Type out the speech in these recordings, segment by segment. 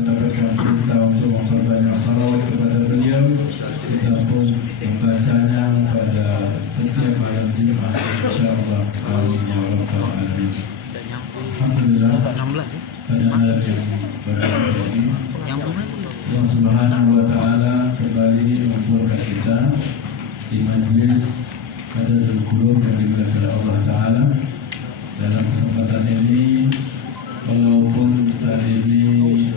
mendapatkan perintah untuk memperbanyak salawat kepada beliau. Kita pun membacanya pada setiap malam Jumat insyaallah. Amin ya rabbal alamin. Alhamdulillah. Pada malam yang berbahagia ini Allah Subhanahu wa taala kembali mengumpulkan kita di majlis Qadatul Qulub yang dimuliakan oleh Allah taala. Dalam kesempatan ini, walaupun saat ini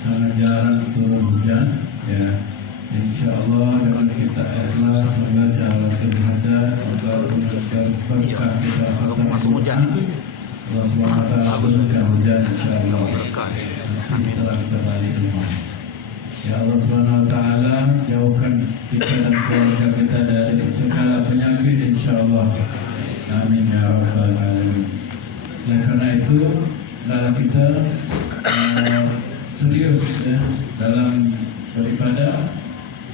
sangat jarang turun hujan, ya, insyaallah dengan kita ikhlas membaca al-Fatihah ataupun berkah kita masuk hujan, Allah Subhanahu wa taala berikan hujan insyaallah. Setelah kita balik ke rumah, ya Allah Subhanahu wa taala jauhkan kita dan keluarga kita dari segala penyakit insyaallah. Amin ya rabbal alamin. Oleh karena itu, dalam kita serius ya, dalam beribadah,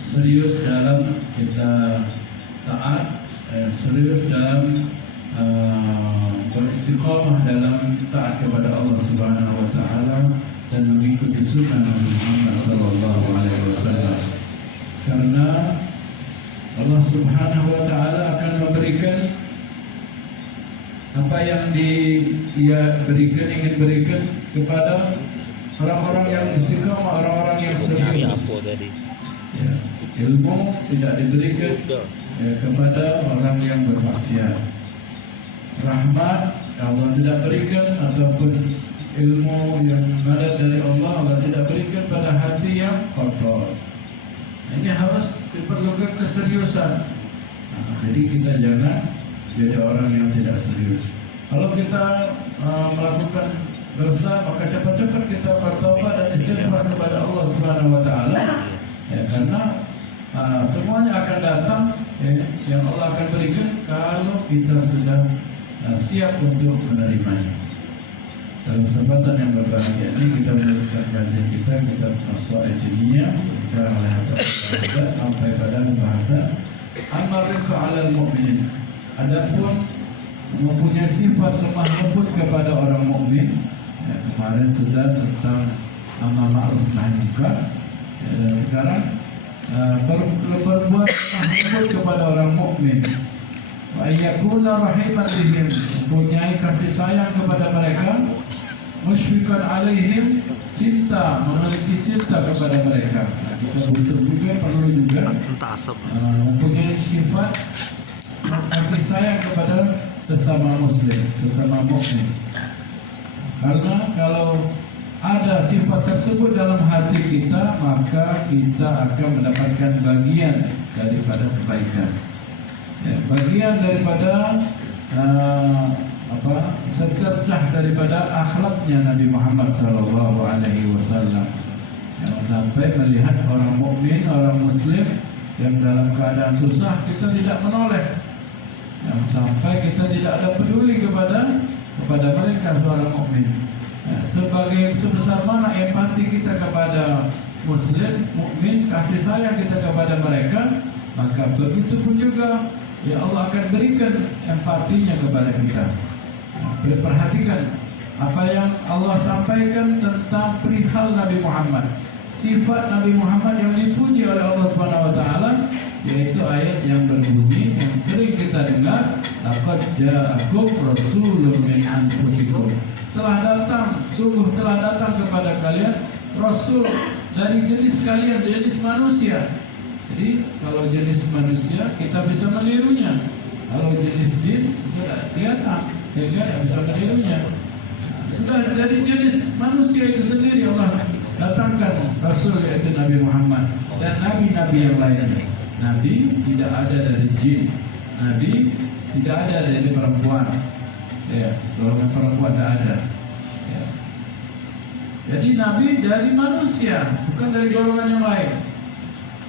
serius dalam kita taat, serius dalam beristiqamah dalam taat kepada Allah Subhanahu wa taala dan mengikuti sunnah Nabi Muhammad sallallahu alaihi wasallam. Karena Allah Subhanahu wa taala akan memberikan apa yang Dia berikan, ingin berikan kepada orang-orang yang istiqamah, orang-orang yang serius. Ya, ilmu tidak diberikan kepada orang yang bermaksiat. Rahmat Allah tidak berikan, ataupun ilmu yang ada dari Allah, Allah tidak berikan pada hati yang kotor. Ini harus diperlukan keseriusan. Jadi kita jangan jadi orang yang tidak serius. Kalau kita melakukan dosa, maka cepat-cepat kita bertobat dan istighfar kepada Allah Subhanahu wa taala. Ya, karena semuanya akan datang yang Allah akan berikan kalau kita sudah siap untuk menerimanya. Dalam kesempatan yang berbahagia ini kita meneruskan kajian kita Masail Diniyah sekarang kita sampai pada pembahasan Al-Marriqu 'alal mu'minin. Adapun mempunyai sifat lemah lembut kepada orang mukmin. Ya, kemarin sudah tentang amar ma'ruf nahi munkar. Ya, dan sekarang berbuat lemah lembut kepada orang mukmin. Wa yakuna rahiman bihim, mempunyai kasih sayang kepada mereka, musyfiqan alaihim, cinta, memiliki cinta kepada mereka. Nah, kita butuh juga, perlu juga mempunyai sifat kasih sayang kepada sesama muslim, sesama mukmin. Karena kalau ada sifat tersebut dalam hati kita, maka kita akan mendapatkan bagian daripada kebaikan. Ya, bagian daripada secercah daripada akhlaknya Nabi Muhammad sallallahu alaihi wasallam. Jangan sampai melihat orang mukmin, orang muslim yang dalam keadaan susah kita tidak menoleh. Yang sampai kita tidak ada peduli kepada mereka seorang mukmin. Sebagai sebesar mana empati kita kepada muslim, mukmin, kasih sayang kita kepada mereka, maka begitu pun juga ya Allah akan berikan empatinya kepada kita. Perhatikan apa yang Allah sampaikan tentang perihal Nabi Muhammad. Sifat Nabi Muhammad yang dipuji oleh Allah Subhanahu wa taala, yaitu ayat yang berbunyi yang sering kita dengar, laqad ja'akum rasulun min anfusikum. Sungguh telah datang kepada kalian rasul dari jenis kalian, jenis manusia. Jadi kalau jenis manusia kita bisa menirunya. Kalau jenis jin tidak kelihatan, sehingga tidak bisa menirunya. Sudah dari jenis manusia itu sendiri Allah datangkan rasul, yaitu Nabi Muhammad dan nabi-nabi yang lainnya. Nabi tidak ada dari jin, Nabi tidak ada dari perempuan. Ya, golongan perempuan tidak ada. Ya. Jadi Nabi dari manusia, bukan dari golongan yang lain.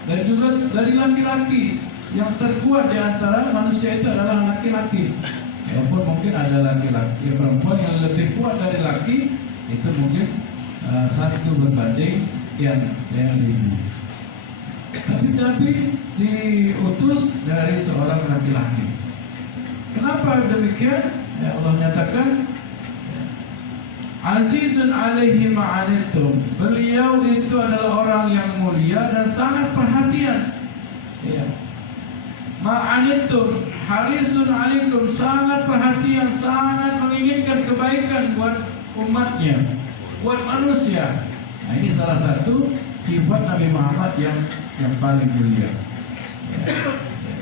Dan juga dari laki-laki. Yang terkuat di antara manusia itu adalah laki-laki. Walaupun mungkin ada laki-laki perempuan yang lebih kuat dari laki, itu mungkin satu berbanding sekian ribu. Tapi Nabi diutus dari seorang laki-laki. Kenapa demikian? Ya, Allah nyatakan Azizun alaihi ma'anitum. Beliau itu adalah orang yang mulia dan sangat perhatian. Ya. Ma'anitum, harisun alaikum, sangat perhatian, sangat menginginkan kebaikan buat umatnya, buat manusia. Nah, ini salah satu sifat Nabi Muhammad yang paling mulia. Ya.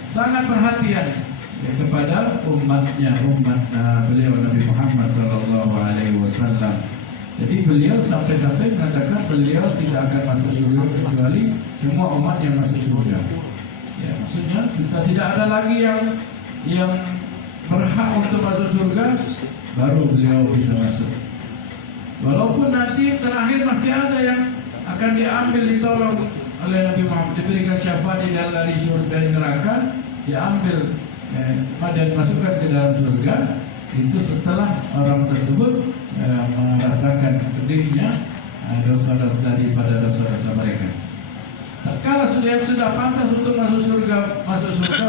Sangat perhatian kepada umatnya, beliau Nabi Muhammad SAW. Jadi beliau sampai-sampai mengatakan beliau tidak akan masuk surga kecuali semua umat yang masuk surga. Ya, maksudnya kita tidak ada lagi yang berhak untuk masuk surga, baru beliau bisa masuk. Walaupun nanti terakhir masih ada yang akan diambil, ditolong oleh Nabi Muhammad, diberikan syafaat di dalam dari surga dan neraka, diambil dan masukkan ke dalam surga. Itu setelah orang tersebut merasakan pedihnya dosa-dosa daripada dosa-dosa mereka. Kalau sudah pantas untuk masuk surga,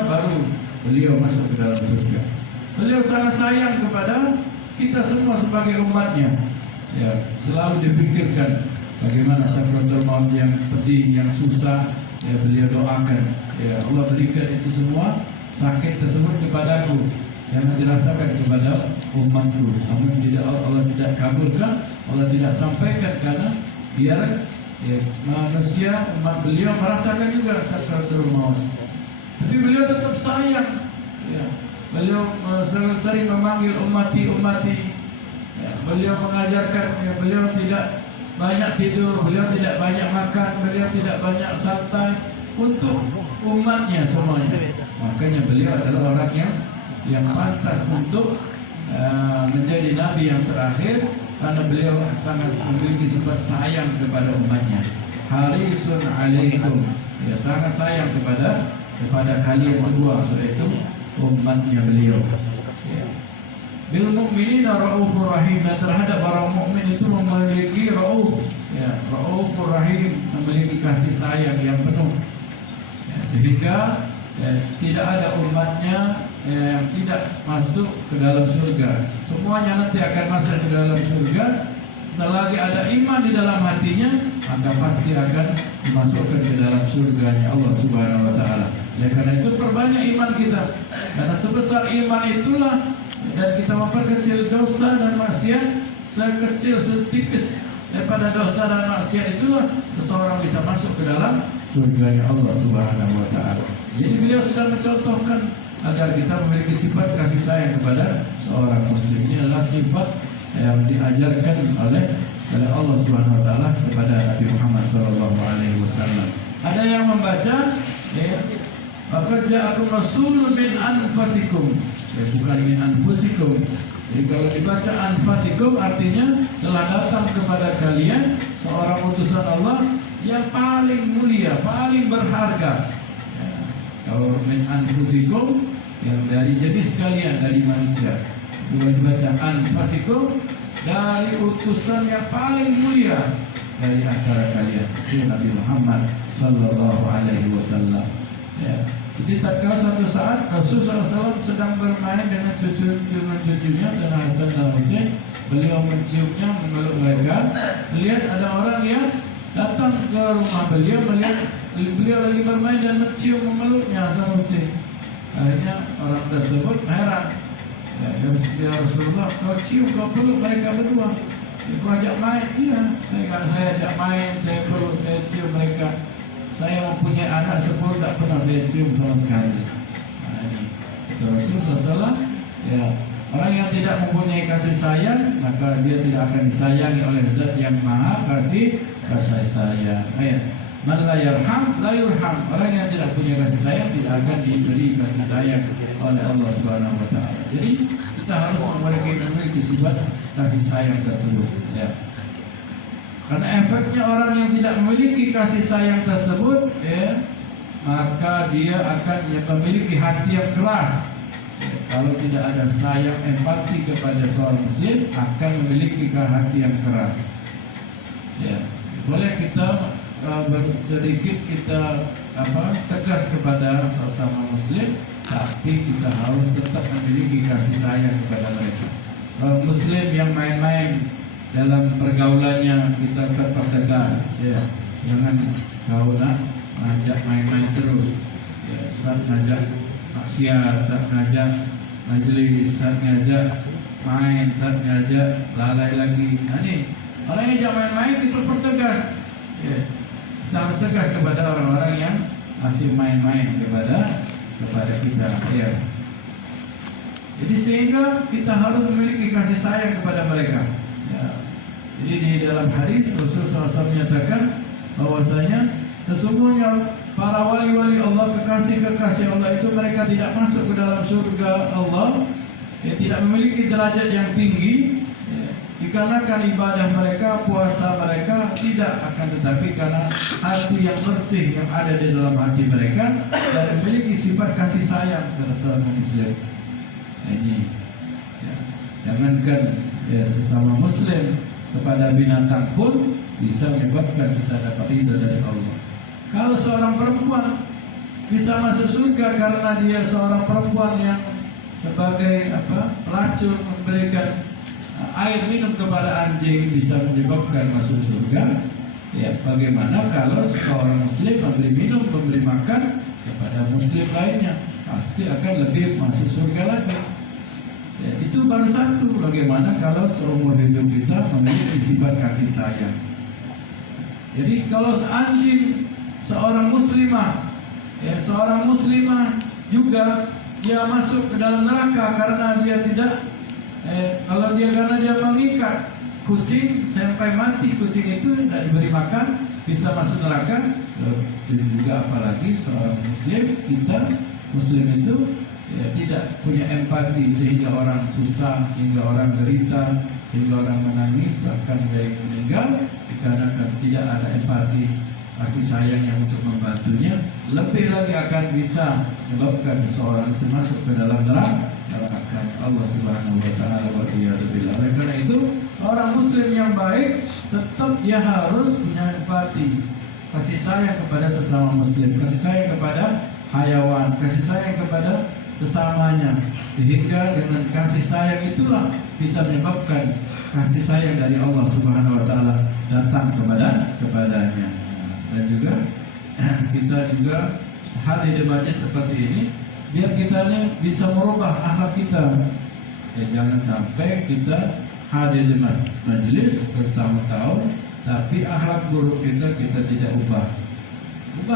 baru beliau masuk ke dalam surga. Beliau sangat sayang kepada kita semua sebagai umatnya. Ya, selalu dipikirkan bagaimana sakratul maut yang pedih, yang susah. Ya, beliau doakan, ya Allah berikan itu semua sakit tersebut kepadaku, jangan dirasakan kepada umatku. Namun tidak, Allah tidak kabulkan, Allah tidak sampaikan karena biar manusia, umat beliau merasakan juga sakratul maut. Tapi beliau tetap sayang. Ya, beliau sering memanggil ummati. Ya, beliau mengajarkan, ya, beliau tidak banyak tidur, beliau tidak banyak makan, beliau tidak banyak santai untuk umatnya semuanya. Makanya beliau adalah orang yang pantas untuk menjadi nabi yang terakhir, karena beliau sangat memiliki sifat sayang kepada umatnya. Harisun alaikum, ya sangat sayang kepada kalian semua, yaitu umatnya beliau. Ya. Bil mu'minina raufur rahim, dan terhadap orang mukmin itu memiliki rauf, ya, raufur rahim, memiliki kasih sayang yang penuh. Ya, sehingga tidak ada umatnya yang tidak masuk ke dalam surga. Semuanya nanti akan masuk ke dalam surga. Selagi ada iman di dalam hatinya, maka pasti akan dimasukkan ke dalam surganya Allah Subhanahu wa taala. Ya, karena itu perbanyak iman kita. Karena sebesar iman itulah, dan kita memperkecil dosa dan maksiat sekecil setipis daripada dosa dan maksiat, itulah seseorang bisa masuk ke dalam surganya Allah Subhanahu wa taala. Jadi beliau sudah mencontohkan agar kita memiliki sifat kasih sayang kepada seorang muslim. Ini adalah sifat yang diajarkan oleh Allah Subhanahu wa taala kepada Nabi Muhammad sallallahu alaihi wasallam. Ada yang membaca, "Faqad ja'akum rasulun min anfusikum." Bukan min anfusikum. Jadi kalau dibaca anfusikum artinya telah datang kepada kalian seorang utusan Allah yang paling mulia, paling berharga. Kalau min anfusikum, yang dari jenis kalian, dari manusia. Kalau dibaca anfusikum, dari utusan yang paling mulia dari antara kalian, itu Nabi Muhammad sallallahu alaihi wasallam. Ya. Jadi tatkala suatu saat Rasulullah SAW sedang bermain dengan cucunya Hasan dan Husain, beliau menciumnya, memeluk mereka. Melihat ada orang yang datang ke rumah beliau, melihat beliau lagi bermain dan mencium, memeluknya Hasan Husain. Akhirnya orang tersebut heran. Ya Rasulullah, kau cium, kau peluk mereka berdua. Kau ajak main? Iya, saya ajak main, saya peluk, saya cium mereka. Saya mempunyai anak 10, tak pernah saya cium sama sekali. Nah, ini Rasulullah SAW, ya, orang yang tidak mempunyai kasih sayang, maka dia tidak akan disayangi oleh Zat yang Maha kasih sayang. Ayat, man la yarham la yurham. Orang yang tidak punya kasih sayang tidak akan diberi kasih sayang oleh Allah Subhanahu wa taala. Jadi kita harus memiliki sifat kasih sayang tersebut, ya. Karena efeknya orang yang tidak memiliki kasih sayang tersebut, ya, maka dia akan memiliki hati yang keras. Ya, kalau tidak ada sayang, empati kepada seorang muslim, akan memiliki hati yang keras. Ya, boleh kita sedikit kita tegas kepada sesama muslim, tapi kita harus tetap memiliki kasih sayang kepada mereka. Muslim yang main-main, dalam pergaulannya kita tetap tegas, ya. Jangan kau nak ngajak main-main terus, ya. Saat ngajak maksiat, saat ngajak majelis, saat ngajak main, saat ngajak lalai lagi. Nah ini orang yang ngajak main-main kita pertegas, ya. Kita harus tegas kepada orang-orang yang masih main-main kepada kita, ya. Jadi sehingga kita harus memiliki kasih sayang kepada mereka, ya. Jadi di dalam hadis Rasulullah SAW menyatakan bahwasanya sesungguhnya para wali-wali Allah, kekasih-kekasih Allah itu mereka tidak masuk ke dalam surga Allah, ya, tidak memiliki derajat yang tinggi, ya, dikarenakan ibadah mereka, puasa mereka tidak, akan tetapi karena hati yang bersih yang ada di dalam hati mereka dan memiliki sifat kasih sayang terhadap sesama Muslim. Ini, ya, jangankan ya, sesama Muslim, kepada binatang pun bisa menyebabkan kita dapat ridha dari Allah. Kalau seorang perempuan bisa masuk surga karena dia seorang perempuan yang sebagai pelacur memberikan air minum kepada anjing bisa menyebabkan masuk surga, ya bagaimana kalau seorang Muslim memberi minum, memberi makan kepada Muslim lainnya, pasti akan lebih masuk surga lagi. Ya, itu baru satu. Bagaimana kalau seumur hidup kita memiliki sifat kasih sayang? Jadi kalau anjing seorang muslimah, ya seorang muslimah juga dia masuk ke dalam neraka karena dia tidak, karena dia mengikat kucing sampai mati, kucing itu tidak diberi makan bisa masuk neraka. Dan juga apalagi seorang muslim, kita muslim itu ya, tidak punya empati sehingga orang susah, sehingga orang derita, sehingga orang menangis, bahkan ada yang meninggal dikarenakan tidak ada empati, kasih sayang yang untuk membantunya, lebih lagi akan bisa menyebabkan seseorang itu masuk ke dalam neraka Allah Subhanahu wa taala wa iyadzubillah. Oleh karena itu, orang muslim yang baik tetap dia harus punya empati, kasih sayang kepada sesama muslim, kasih sayang kepada hayawan, kasih sayang kepada sesamanya, sehingga dengan kasih sayang itulah bisa menyebabkan kasih sayang dari Allah Subhanahu wa taala datang kepadanya. Dan juga kita juga hadir di majlis seperti ini biar kita bisa merubah akhlak kita. Ya, jangan sampai kita hadir di majlis bertahun-tahun tapi akhlak buruk kita tidak ubah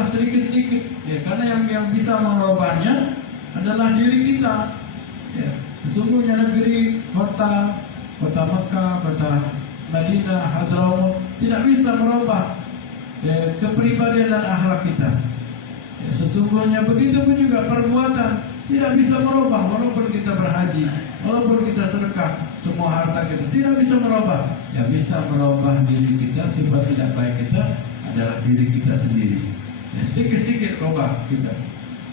sedikit-sedikit, ya, karena yang bisa merubahnya adalah diri kita. Ya, sesungguhnya negeri kota Mekah, kota Madinah, Hadramaut tidak bisa merubah kepribadian dan akhlak kita. Ya, sesungguhnya begitu pun juga perbuatan tidak bisa merubah, walaupun kita berhaji, walaupun kita sedekah, semua harta kita tidak bisa merubah. Yang bisa merubah diri kita, sifat tidak baik kita adalah diri kita sendiri. Ya, sedikit-sedikit rubah kita.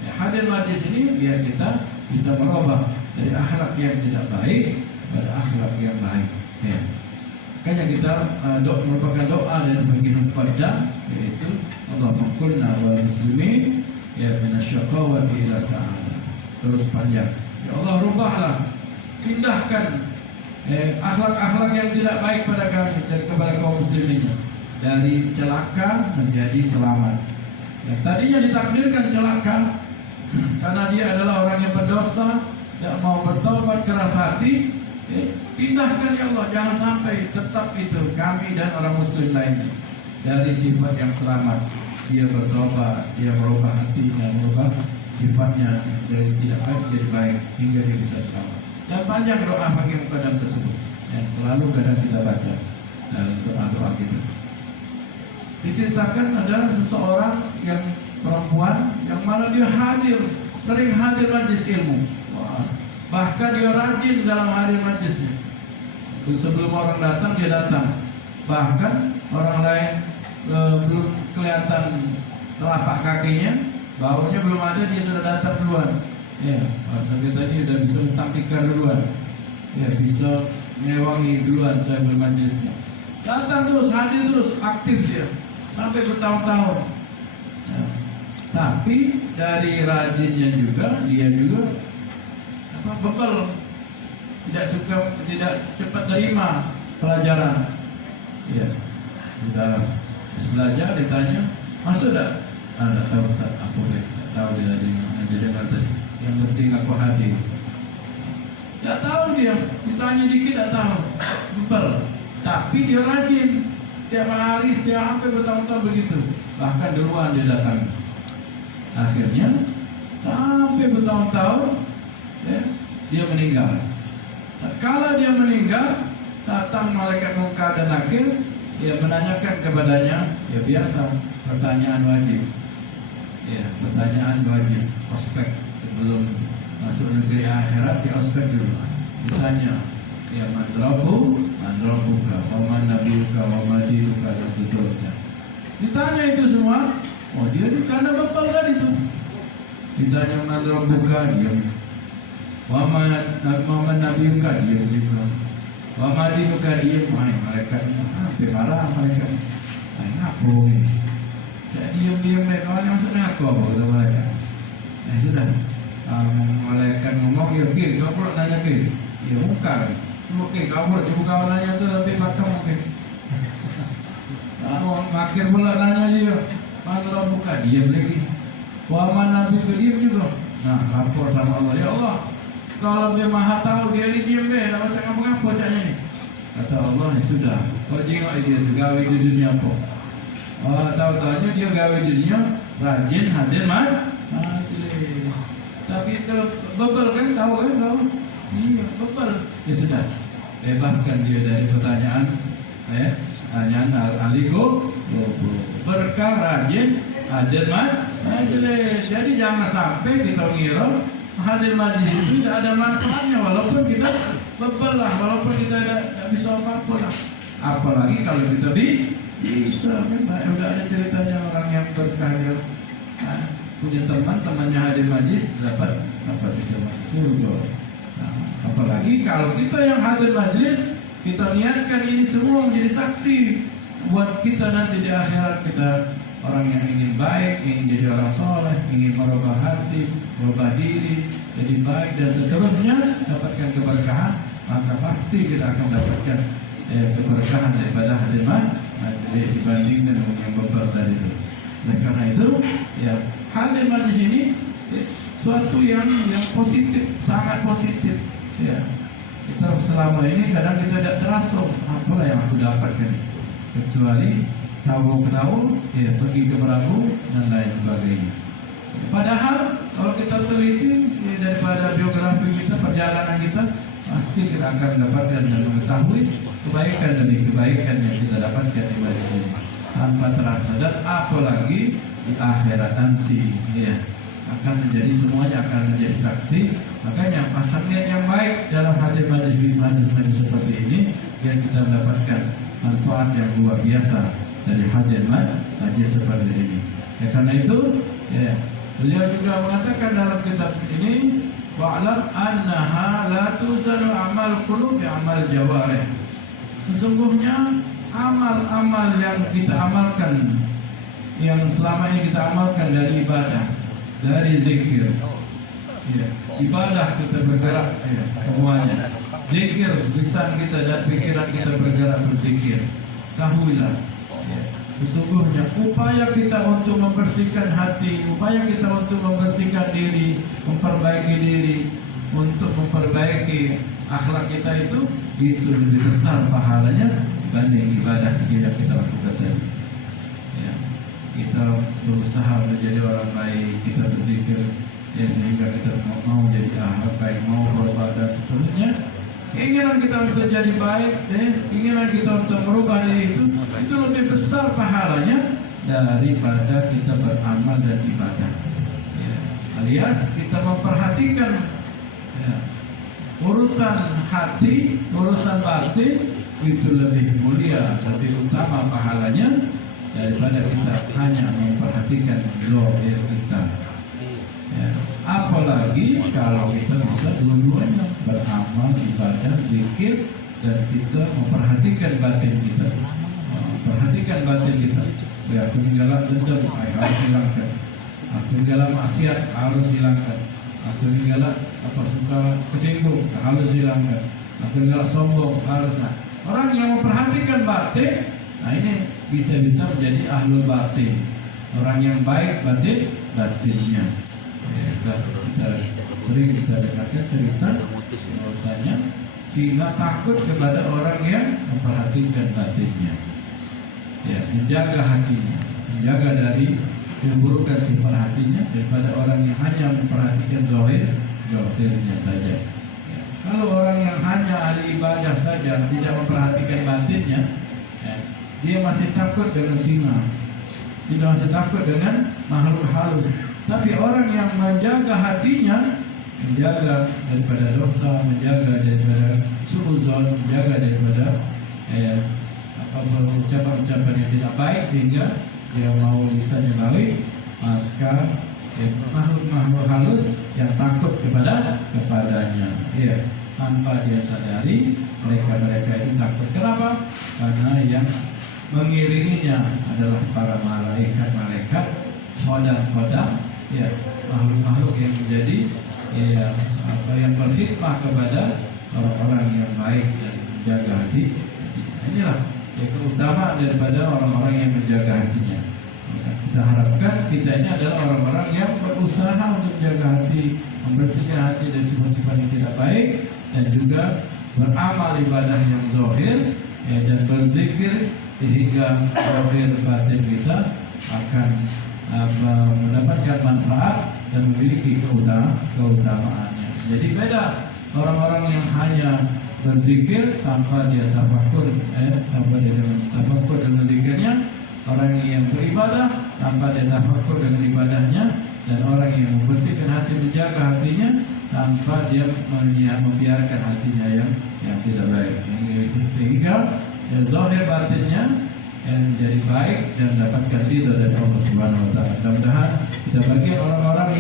Ya, hadir majlis ini biar kita bisa merubah dari akhlak yang tidak baik pada akhlak yang baik. Ya. Makanya kita merupakan doa dari baginda Qadda, yaitu Allahumma kunna wal muslimin ya minasyaqawati ila sa'adah. Terus panjang. Ya Allah, rubahlah, pindahkan akhlak-akhlak yang tidak baik pada kami dari kepada kaum muslimin, dari celaka menjadi selamat. Ya, tadinya ditakdirkan celaka karena dia adalah orang yang berdosa, tidak mau bertobat, keras hati. Pindahkan ya Allah, jangan sampai tetap itu kami dan orang muslim lainnya dari sifat yang selamat. Dia bertobat, dia merubah hatinya, merubah sifatnya dari tidak baik menjadi baik hingga dia bisa selamat. Dan panjang doa bagi mukadam tersebut yang selalu kadang kita baca dalam doa-doa kita. Diceritakan ada seseorang yang perempuan yang mana dia sering hadir majlis ilmu. Bahkan dia rajin dalam hadir majlisnya. Sebelum orang datang dia datang. Bahkan orang lain belum kelihatan telapak kakinya, baunya belum ada, dia sudah datang duluan. Ya, sampai tadi sudah bisa mentampilkan duluan. Ya, bisa ngewangi duluan saya bermajlisnya. Datang terus, hadir terus, aktif dia sampai bertahun-tahun. Ya. Tapi dari rajinnya juga dia juga bebel, tidak cepat terima pelajaran. Ya, sudah belajar ditanya, masuk tak? Tak tahu tak apa deh, tak tahu dia kata yang penting aku hadir. Tak tahu dia, ditanya dikit tak tahu, bebel. Tapi dia rajin, setiap hari, setiap hampir bertahun-tahun begitu. Bahkan duluan dia datang. Akhirnya sampai bertahun-tahun, ya, dia meninggal. Kalau dia meninggal, datang malaikat munkar dan nakir, dia menanyakan kepadanya, ya biasa, pertanyaan wajib. Ya, pertanyaan wajib, ospek sebelum masuk negeri akhirat, di ospek dulu. Ditanya, ya man rabbuka, wa man nabiyuka, wa ma dinuka, dan seterusnya. Ditanya itu semua, oh dia karena bebal tadi itu. Ditanya man rabbuka, dia wa man nabiyuka, dia juga. Wa ma dinuka, dia malaikat hampir marah malaikat. Ngapo ini? Jadi diam-diam kawan yang masuk neraka apa kata malaikat. Sudah. Malaikat ngomong, ya oke, kau pula nanya ke? Ya bukan. Oke, kau pula cuba kau nanya tu lebih bakal mungkin. Akhir pula nanya dia, mana buka diam lagi. Waman Nabi itu diam juga. Nah, lapor sama Allah, ya Allah, kalau dia maha tahu dia ni diam deh, tak macam apa-apa caknya ni. Kata Allah, ya sudah. Kau jengok dia tu gawe di dunia apa? Tahu-tahunya dia gawe di dunia rajin hadir majlis. Tapi kalau bebel kan tahu kan tahu. Iya bebel. Ya sudah, bebaskan dia dari pertanyaan. Pertanyaan aligo berkah rajin hadir majlis. Jadi jangan sampai kita ngira hadir majlis itu tidak ada manfaatnya, walaupun kita bebel lah, walaupun kita tidak bisa apa-apa lah. Apalagi kalau kita bisa kan, udah ada ceritanya orang yang berkaya, punya temannya hadir majlis dapat bisa masuk surga. Apalagi kalau kita yang hadir majlis, kita niatkan ini semua menjadi saksi buat kita nanti di akhirat, kita orang yang ingin baik, ingin jadi orang soleh, ingin merubah hati, merubah diri, jadi baik dan seterusnya, dapatkan keberkahan, maka pasti kita akan dapatkan keberkahan daripada hadir majlis dibandingkan dengan yang bebal tadi itu. Oleh karena itu, ya hadir majlis ini suatu yang positif, sangat positif. Ya, kita selama ini kadang kita tidak terasa apalah yang aku dapatkan, kecuali tahu, ya pergi ke Merabu dan lain sebagainya. Padahal kalau kita teliti ya, daripada biografi kita, perjalanan kita, pasti kita akan dapatkan dan mengetahui kebaikan demi kebaikan yang kita dapatkan di majlis ini tanpa terasa, dan apalagi di akhirat nanti, ya akan menjadi, semuanya akan menjadi saksi. Makanya pasang niat yang baik dalam hadir majlis seperti ini, biar kita mendapatkan manfaat yang luar biasa dari hadir majlis seperti ini. Ya, karena itu, ya beliau juga mengatakan dalam kitab ini, wa'lam annaha la tuzanu amal qulub bi amal jawarih. Sesungguhnya amal-amal yang kita amalkan, yang selama ini kita amalkan dari ibadah, dari zikir, ya, ibadah kita bergerak, ya, semuanya zikir, lisan kita dan pikiran kita bergerak berzikir. Ketahuilah, ya, sesungguhnya upaya kita untuk membersihkan hati, upaya kita untuk membersihkan diri, memperbaiki diri, untuk memperbaiki akhlak kita itu lebih besar pahalanya dibanding ibadah yang kita lakukan tadi. Ya, kita berusaha menjadi orang baik, kita berzikir, ya, sehingga kita mau jadi akhlak baik, mau berubah dan seterusnya. Keinginan kita untuk jadi baik, keinginan kita untuk merubah diri itu lebih besar pahalanya daripada kita beramal dan ibadah. Ya, alias kita memperhatikan, ya, urusan hati, urusan batin itu lebih mulia, lebih utama pahalanya daripada kita hanya memperhatikan zahir kita. Ya, apalagi kalau kita bisa dua-duanya, beramal, ibadah, zikir, dan kita memperhatikan batin kita. Perhatikan batin kita. Ya, peninggalan dendam harus hilangkan. Peninggalan maksiat harus hilangkan. Peninggalan suka kesinggung harus hilangkan. Peninggalan sombong harus. Orang yang memperhatikan batin, nah ini bisa-bisa menjadi ahlul batin. Orang yang baik batinnya. Ya, kita sering kita dengarkan cerita bahwasanya singa takut kepada orang yang memperhatikan batinnya. Ya, menjaga hatinya, menjaga dari keburukan sifat hatinya daripada orang yang hanya memperhatikan zahirnya saja. Ya. Kalau orang yang hanya ahli ibadah saja tidak memperhatikan batinnya, ya, dia masih takut dengan singa, tidak masih takut dengan makhluk halus. Tapi orang yang menjaga hatinya, menjaga daripada dosa, menjaga daripada suuzon, menjaga daripada ucapan-ucapan yang tidak baik sehingga dia mau lisannya baik, maka makhluk-makhluk halus yang takut kepadanya, ya, tanpa dia sadari mereka itu takut. Kenapa? Karena yang mengiringinya adalah para malaikat khodam, ya, makhluk-makhluk yang menjadi yang berkhidmat kepada orang-orang yang baik dan menjaga hati. Inilah keutamaan daripada orang-orang yang menjaga hatinya. Kita harapkan kita ini adalah orang-orang yang berusaha untuk menjaga hati, membersihkan hati dari sifat-sifat yang tidak baik, dan juga beramal ibadah yang zahir, dan berzikir sehingga zahir batin kita akan mendapatkan manfaat dan memiliki keutamaannya. Jadi beda orang-orang yang hanya berzikir tanpa dia tafakkur, tanpa dia tafakkur dengan zikirnya, orang yang beribadah tanpa dia tafakkur dengan ibadahnya, dan orang yang membersihkan hati, menjaga hatinya tanpa dia membiarkan hatinya yang tidak baik, sehingga zahir batinnya menjadi baik dan dapatkan ridha dari Allah Subhanahu wa taala. Mudah-mudahan kita bagian orang-orang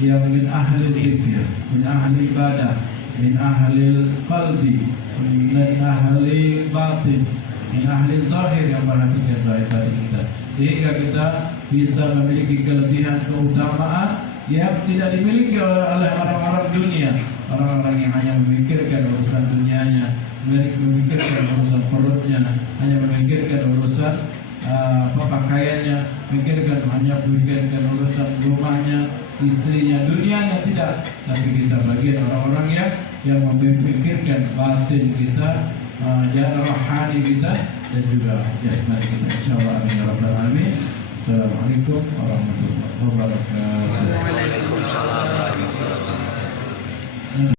yang min ahli dzikir, min ahli ibadah, min ahli qalbi, min ahli batin, min ahli zahir yang memperhatikan zahir batin kita, sehingga kita bisa memiliki kelebihan keutamaan yang tidak dimiliki oleh orang-orang dunia, orang-orang yang hanya memikirkan urusan dunianya, memikirkan urusan perutnya, hanya memikirkan urusan pakaiannya, hanya memikirkan urusan rumahnya, istrinya, dunianya, tidak. Tapi kita bagian orang-orang yang memikirkan batin kita, rohani kita, dan juga jasmani kita. Insyaallah, amin ya rabbal alamin. Assalamualaikum warahmatullahi wabarakatuh. Waalaikumsalam warahmatullahi wabarakatuh.